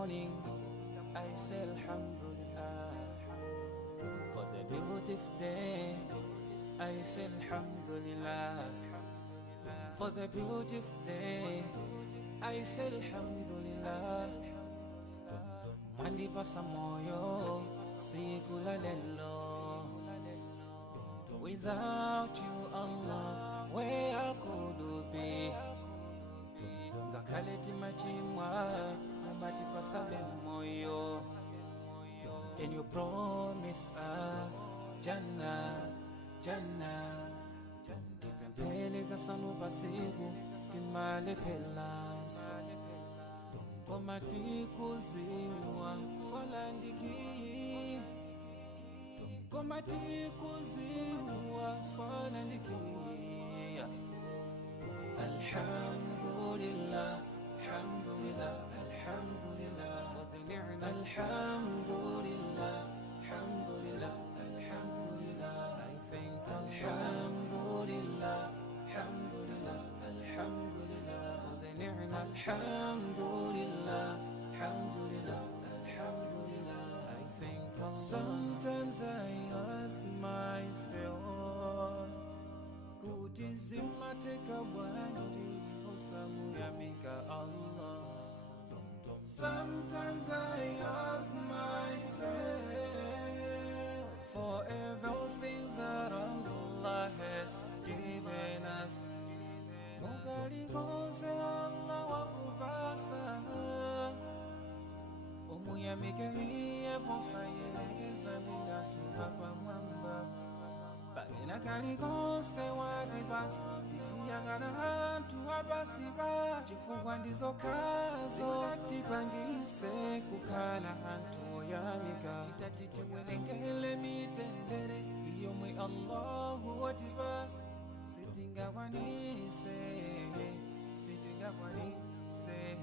morning, I say Alhamdulillah. For the beautiful day, I say Alhamdulillah. For the beautiful day, I say Alhamdulillah. Mandipasa moyo siku la lelo. Without you, Allah, where could be? Ngakaleti machimwa, matipasa moyo. Can you promise us Jannah, Jannah? Tipempele kasanu pasiku, timale pelanso. Komati kuziwa, solandiki. Komati kuziwa, solandiki. Alhamdulillah, alhamdulillah, alhamdulillah for the ni'mah. Alhamdulillah, alhamdulillah, alhamdulillah. I thank Alhamdulillah, alhamdulillah, alhamdulillah for the ni'mah. Alhamdulillah, alhamdulillah, alhamdulillah. I thank Allah. Sometimes I ask myself, kuti zimateka bwanji osamuyamika Allah. Sometimes I ask myself, for everything that Allah has given us, mugali konse Allah wakupasa. Omuyamike hiye posa yelekeza ndiyatu hapa mwamba. Bagina kalikonse watibasi, sisiyagala hantu abasiba. Chifukwa ndizo kazo katipangise kukala hantu oyamika. Titatiti welengele mitendere, iyo mwe Allahu watibasi. Sitingakwanise, sitingakwanise.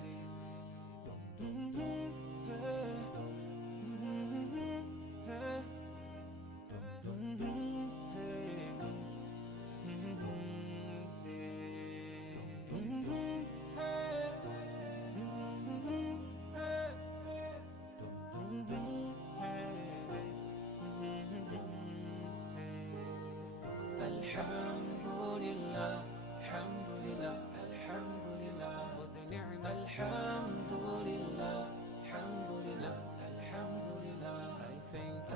Alhamdulillah, alhamdulillah, alhamdulillah for the ni'mah. Alhamdulillah, alhamdulillah, alhamdulillah. I thank